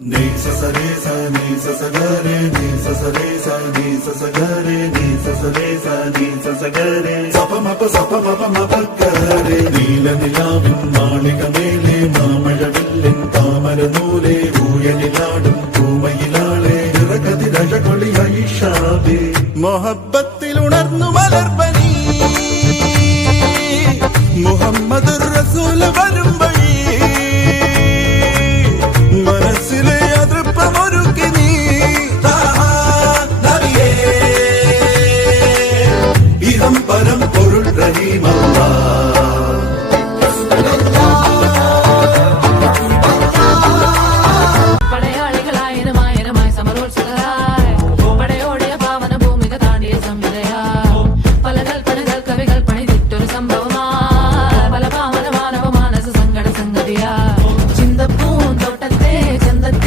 Ni sa sa re sa ni sa sa ga re ni sa sa re sa ni sa sa ga re ni sa sa re sa ni sa sa ga re sa pa ma pa ga re നീല നിലാവിൻ മാളികമേലെ മാമഴവില്ലിൻ താമരനൂലെ ഊയലിലാടും പൂമയിലാളെ ഇറകതിരഴകൊളിയായി ഷാദി മൊഹബ്ബത്ത്